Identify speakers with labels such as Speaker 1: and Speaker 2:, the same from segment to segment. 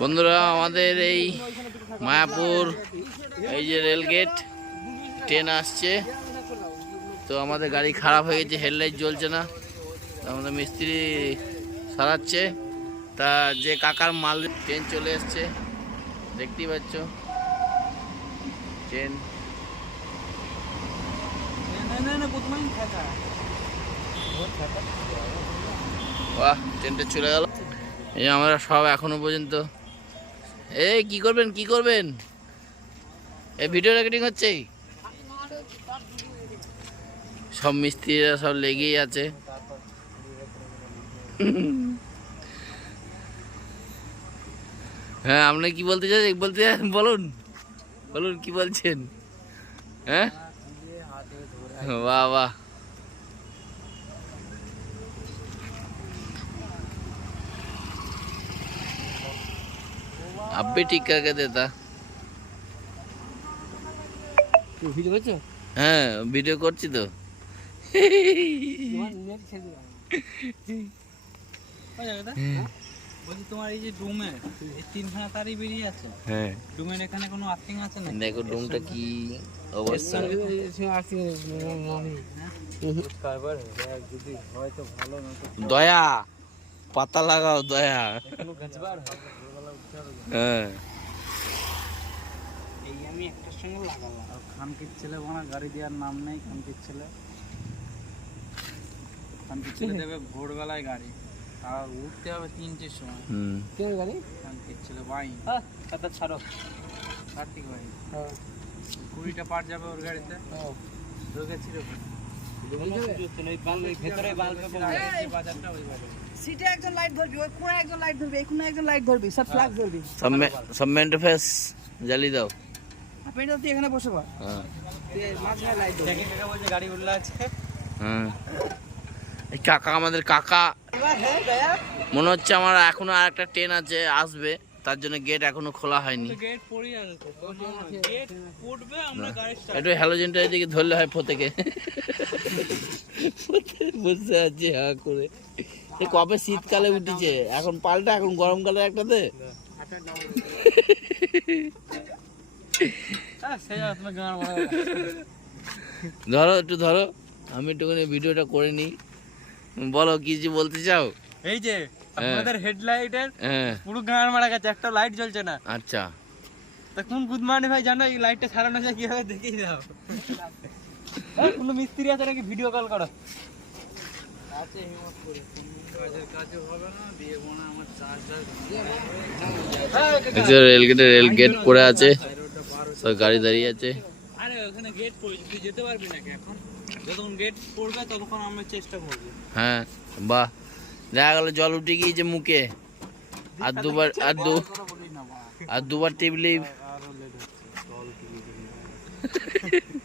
Speaker 1: বন্ধুরা আমাদের এই মায়াপুর এই যে রেলগেট ট্রেন আসছে। তো আমাদের গাড়ি খারাপ হয়ে গেছে হেডলাইট জ্বলছে না। আমাদের মিস্ত্রি সারাচ্ছে। তা যে কাকার মাল ট্রেন চলে এসছে দেখতেই পাচ্ছ। ট্রেন। বাহ ট্রেনটা চলে গেল। এই আমরা সব এখনও পর্যন্ত। এই কি করবেন কি করবেন? এই ভিডিও রেকর্ডিং হচ্ছে? সব মিস্ত্রিরা সব লেগেই আছে। হ্যাঁ আপনি কি বলতে চাই, বলতে বলুন। বলুন, কি বলছেন? হ্যাঁ? বাহ বাহ। अब भी ठीक करके देता
Speaker 2: ভিডিও করছো
Speaker 1: হ্যাঁ ভিডিও করছি তো
Speaker 2: তোমার নেট ছেড়ে দিলাম বলছি তোমার এই যে ডুমের এই তিনখানা তারই বেরিয়ে আছে
Speaker 1: হ্যাঁ
Speaker 2: ডুমের এখানে কোনো আর্থিং আছে না
Speaker 1: দেখো ডুমটা কি অবস্থা
Speaker 2: কারবার যদি হয় তো ভালো না তো
Speaker 1: দয়া পাতা লাগাও দয়া
Speaker 2: কোনো গাছবার
Speaker 1: হ্যাঁ।
Speaker 2: এই আমি একটার সঙ্গে লাগালাম আর খানকির ছেলে বানা গাড়ি দেওয়ার নাম নেই খানকির ছেলে। খানকির ছেলে দেবে ভোরবেলায় গাড়ি। আর উঠতে হবে তিনটের সময়।
Speaker 1: হুম।
Speaker 2: কে গাড়ি? খানকির ছেলে বাই কথা ছাড়ো। কার্তিক ভাই কুড়িটা পার যাবে ওর গাড়িতে। ঢুকেছিল ভেতরে বাল্বে বাজারটা ওই বাজার।
Speaker 3: সিটে একজন লাইট ধরবি ওই কোণে একজন লাইট ধরবি এই কোণে একজন লাইট ধরবি সব ফ্ল্যাগ ধরবি।
Speaker 1: সব মে- সব মেন্টে ফেস জ্বালি দাও।
Speaker 3: আপনি তুই এখানে বসে পড়।
Speaker 1: হ্যাঁ।
Speaker 3: মাঝখানে লাইট ধরবি।
Speaker 2: দেখে কাকা বলছে গাড়ি উল্লা আছে।
Speaker 1: হ্যাঁ। এই কাকা আমাদের কাকা।
Speaker 3: এবার হ্যাঁ
Speaker 1: মনে হচ্ছে আমার এখনও আর একটা ট্রেন আছে আসবে। তার জন্য গেট এখনও খোলা হয়নি।
Speaker 2: গেট উঠবে
Speaker 1: একটু হ্যালোজেনটা এদিকে ধরলে হয় ফোতেকে বুঝতে পারছি হ্যাঁ করে। এ কবে শীতকালে উঠেছে? এখন পাল্টা এখন গরমকালে
Speaker 2: হ্যাঁ সেই তুমি
Speaker 1: ধরো একটু ধরো। আমি একটুখানি ভিডিওটা করে নিই। বলো কি যে বলতে চাও?
Speaker 2: এই যে আমাদের হেডলাইটের
Speaker 1: হ্যাঁ।
Speaker 2: পুরো গান মারা গেছে একটা লাইট জ্বলছে না।
Speaker 1: আচ্ছা।
Speaker 2: তা কোন গুড মর্নিং ভাই জানো এই লাইটটা সারানো যায় কীভাবে দেখিয়ে দাও। এই, কোনো মিস্ত্রি আছে নাকি? ভিডিও কল করো। আছে হিমত করে কাজের কাজও হবে না দিয়ে আমার চার্জার
Speaker 1: রেল গেট পড়ে আছে সব গাড়ি দাঁড়িয়ে আছে।
Speaker 2: আরে ওখানে গেট পড়েছে তুই যেতে পারবি নাকি এখন? যতক্ষণ গেট পড়বে ততক্ষণ আমরা চেষ্টা করব।
Speaker 1: হ্যাঁ বাহ। দেখা গেল জল উঠে গিয়েছে মুখে। আর দুবার আর দু আর দুবার টিপলি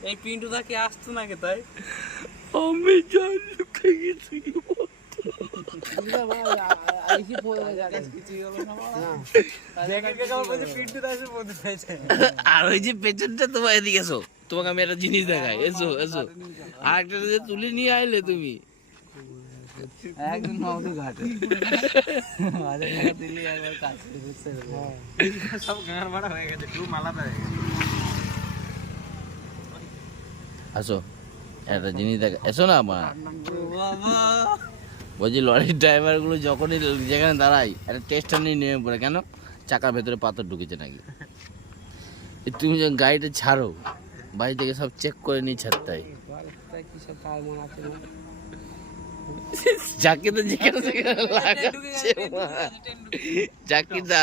Speaker 2: এই পিন্টুদা কি আসতো নাকি তাই?
Speaker 1: আমি জল লুকে গেছি
Speaker 2: পিন্টুদা এসে বলতে চাইছে
Speaker 1: আর ওই যে পেছনটা তোমার এদিকে এসো। তোমাকে আমি একটা জিনিস দেখাই। এসো এসো। আর একটা যে তুলে নিয়ে আইলে তুমি।
Speaker 2: একদিন মাউসে ঘাটে মাঝে মাঝে দিল্লি একবার কাছে বুঝতে সব গান মারা হয়ে গেছে টু আলাদা হয়ে গেছে।
Speaker 1: আসো। একটা জিনিস দেখা এসো না আমার
Speaker 2: বাবা।
Speaker 1: বলছি লরির ড্রাইভারগুলো যখনই যেখানে দাঁড়াই একটা টেস্টার নিয়ে নেমে পড়ে। কেন? চাকার ভেতরে পাথর ঢুকেছে নাকি? তুমি যখন গাড়িটা ছাড়ো, বাড়ি থেকে সব চেক করে নিয়ে ছাড়তাই যাকে তো যেখানে সেখানে লাগাচ্ছে। চাকরিটা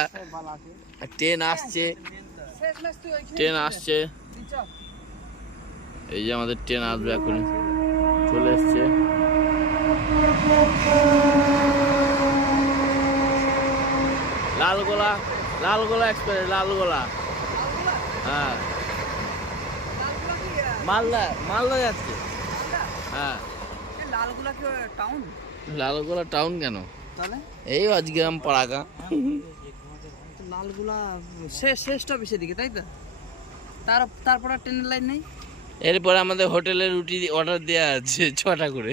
Speaker 1: ট্রেন আসছে। ট্রেন আসছে। এই যে আমাদের ট্রেন আসবে এখন চলে এসছে। লালগোলা লালগোলা এক্সপ্রেস লালগোলা। হ্যাঁ। মালদা মালদা যাচ্ছে। হ্যাঁ।
Speaker 3: এই লালগুলা কি টাউন
Speaker 1: লালগোলা টাউন কেন?
Speaker 3: তাহলে?
Speaker 1: এই পাড়াগা।
Speaker 3: লালগুলা শেষ তাই তো? তার তারপর ট্রেনের লাইন নেই?
Speaker 1: এরপরে আমাদের হোটেলে রুটি অর্ডার দেওয়া আছে ছটা করে।